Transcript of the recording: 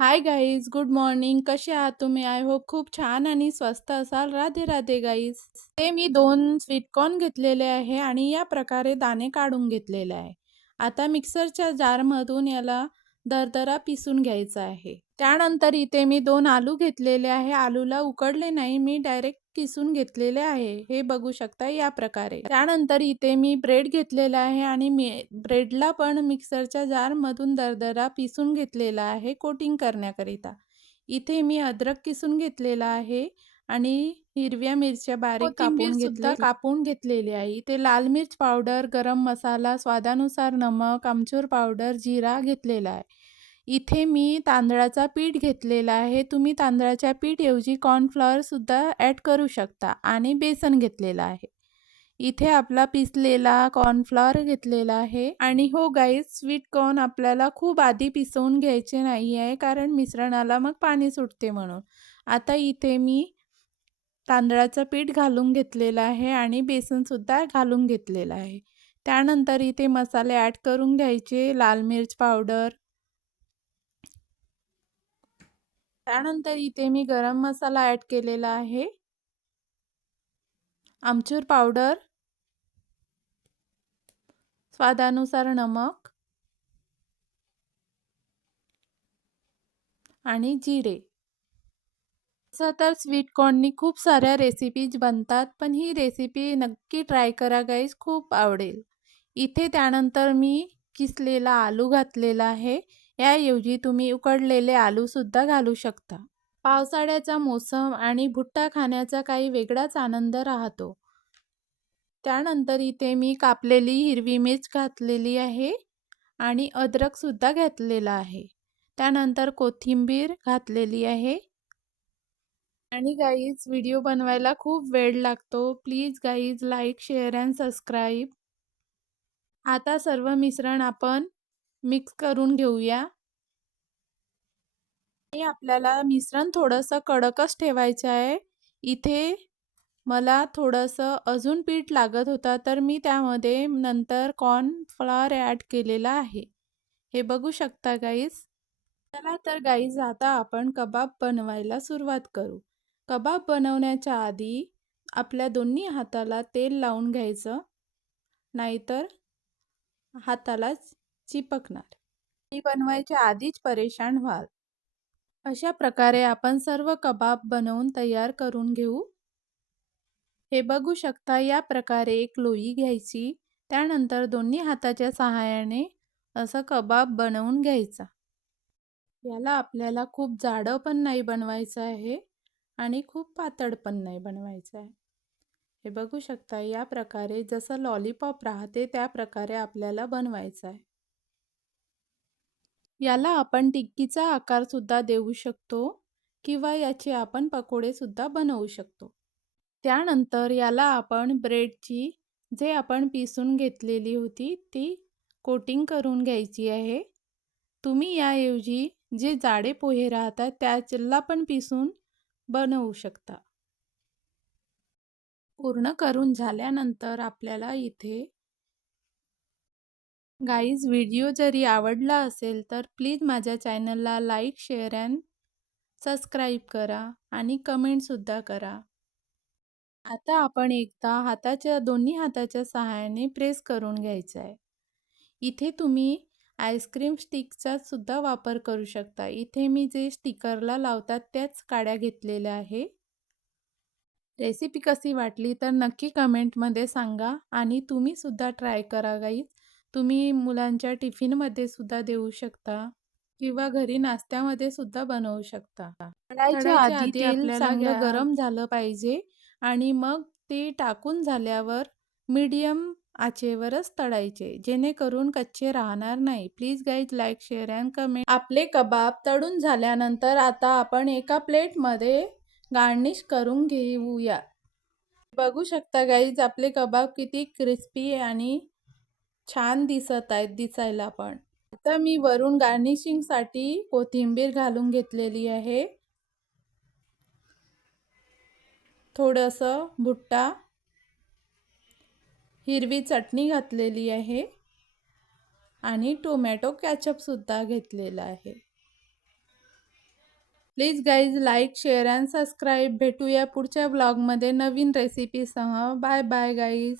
Hi guys, good morning. कसे आहात तुम्ही? आय होप खूप छान आणि स्वस्त असाल. राधे राधे गाईज. ते मी 2 स्वीटकॉर्न घेतलेले आहे आणि या प्रकारे दाणे काढून घेतलेले आहे. आता मिक्सरच्या जारमधून याला दरदरा पिसून घ्यायचा आहे. त्यानंतर इथे मी 2 आलू घेतलेले आहे. आलूला उकडले नाही, मी डायरेक्ट किसून घेतलेले आहे. हे बघू शकता या प्रकारे. त्यानंतर इथे मी ब्रेड घेतलेला आहे आणि ब्रेडला पण मिक्सरच्या जारमधून दरदरा पिसून घेतलेला आहे कोटिंग करण्याकरिता. इथे मी अद्रक किसून घेतलेला आहे आणि हिरव्या मिरच्या बारीक कापून घेतलेली आहे. इथे लाल मिर्च पावडर, गरम मसाला, स्वादानुसार नमक, आमचूर पावडर, जिरा घेतलेला आहे. इथे मी तांदळाचा पीठ घेतलेला आहे. तुम्ही तांदळाच्या पीठऐवजी कॉर्नफ्लॉवरसुद्धा ॲड करू शकता आणि बेसन घेतलेलं आहे. इथे आपला पिसलेला कॉर्नफ्लॉवर घेतलेला आहे आणि हो गाईज, स्वीट कॉर्न आपल्याला खूप आधी पिसवून घ्यायचे नाही आहे, कारण मिश्रणाला मग पाणी सुटते म्हणून. आता इथे मी तांदळाचं पीठ घालून घेतलेलं आहे आणि बेसनसुद्धा घालून घेतलेलं आहे. त्यानंतर इथे मसाले ॲड करून घ्यायचे. लाल मिर्च पावडर, त्यानंतर इथे मी गरम मसाला ॲड केलेला आहे, आमचूर पावडर, स्वादानुसार नमक आणि जिरे. तसं तर स्वीट कॉर्ननी खूप साऱ्या रेसिपीज बनतात, पण ही रेसिपी नक्की ट्राय करा गाईज, खूप आवडेल. इथे त्यानंतर मी किसलेला आलू घातलेला आहे. याऐवजी तुम्ही उकडलेले आलूसुद्धा घालू शकता. पावसाळ्याचा मोसम आणि भुट्टा खाण्याचा काही वेगळाच आनंद राहतो. त्यानंतर इथे मी कापलेली हिरवी मिर्च घातलेली आहे आणि अद्रकसुद्धा घातलेला आहे. त्यानंतर कोथिंबीर घातलेली आहे. आणि गाईज, व्हिडिओ बनवायला खूप वेळ लागतो. Please guys, like, share and subscribe. आता सर्व मिश्रण आपण मिक्स करून घेऊया. आणि आपल्याला मिश्रण थोडंसं कडकच ठेवायचं आहे. इथे मला थोडंसं अजून पीठ लागत होता, तर मी त्यामध्ये नंतर कॉर्नफ्लॉवर ॲड केलेला आहे. हे बघू शकता गाईज. चला तर गाईज, आता आपण कबाब बनवायला सुरुवात करू. कबाब बनवण्याच्या आधी आपल्या दोन्ही हाताला तेल लावून घ्यायचं, नाहीतर हातालाच चिपकणार. ही बनवायच्या आधीच परेशान व्हाल. अशा प्रकारे आपण सर्व कबाब बनवून तयार करून घेऊ. हे बघू शकता, या प्रकारे एक लोई घ्यायची. त्यानंतर दोन्ही हाताच्या सहाय्याने असं कबाब बनवून घ्यायचा. याला आपल्याला खूप जाडं पण नाही बनवायचं आहे आणि खूप पातळ पण नाही बनवायचं आहे. हे बघू शकता, या प्रकारे जसं लॉलीपॉप राहते त्या प्रकारे आपल्याला बनवायचं आहे. याला आपण टिक्कीचा आकारसुद्धा देऊ शकतो किंवा याचे आपण पकोडेसुद्धा बनवू शकतो. त्यानंतर याला आपण ब्रेडची, जे आपण पिसून घेतलेली होती, ती कोटिंग करून घ्यायची आहे. तुम्ही याऐवजी जे जाडे पोहे राहतात त्याला पण पिसून बनवू शकता. पूर्ण करून झाल्यानंतर आपल्याला इथे गाईज, व्हिडिओ जरी आवडला असेल तर प्लीज माझ्या चॅनलला लाईक, शेअर अँड सबस्क्राईब करा आणि कमेंटसुद्धा करा. आता आपण एकदा दोन्ही हाताच्या सहाय्याने प्रेस करून घ्यायचं आहे. इथे तुम्ही आईस्क्रीम स्टिकचा सुद्धा वापर करू शकता. इथे मी जे स्टिकरला लावतात त्याच काड्या घेतलेल्या आहे. रेसिपी कशी वाटली तर नक्की कमेंटमध्ये सांगा आणि तुम्ही सुद्धा ट्राय करा गाईज. तुम्ही मुलांच्या टिफिनमध्ये सुद्धा देऊ शकता किंवा घरी नाश्त्यामध्ये सुद्धा बनवू शकता. तळायच्या आधी तेल चांगलं गरम झालं पाहिजे आणि मग ते टाकून झाल्यावर मीडियम आचेवरच तळायचे, जेणेकरून कच्चे राहणार नाही. Please guys, like, share and comment. आपले कबाब तळून झाल्यानंतर आता आपण एका प्लेटमध्ये गार्निश करून घेऊया. बघू शकता गाईज, आपले कबाब किती क्रिस्पी आणि छान दिसत आहेत दिसायला पण. आता मी वरून गार्निशिंगसाठी कोथिंबीर घालून घेतलेली आहे. थोडंसं भुट्टा, हिरवी चटणी घातलेली आहे आणि टोमॅटो कॅचअपसुद्धा घेतलेला आहे. Please guys like, share and subscribe. भेटूया पुढच्या ब्लॉगमध्ये नवीन रेसिपीसह. Bye bye guys.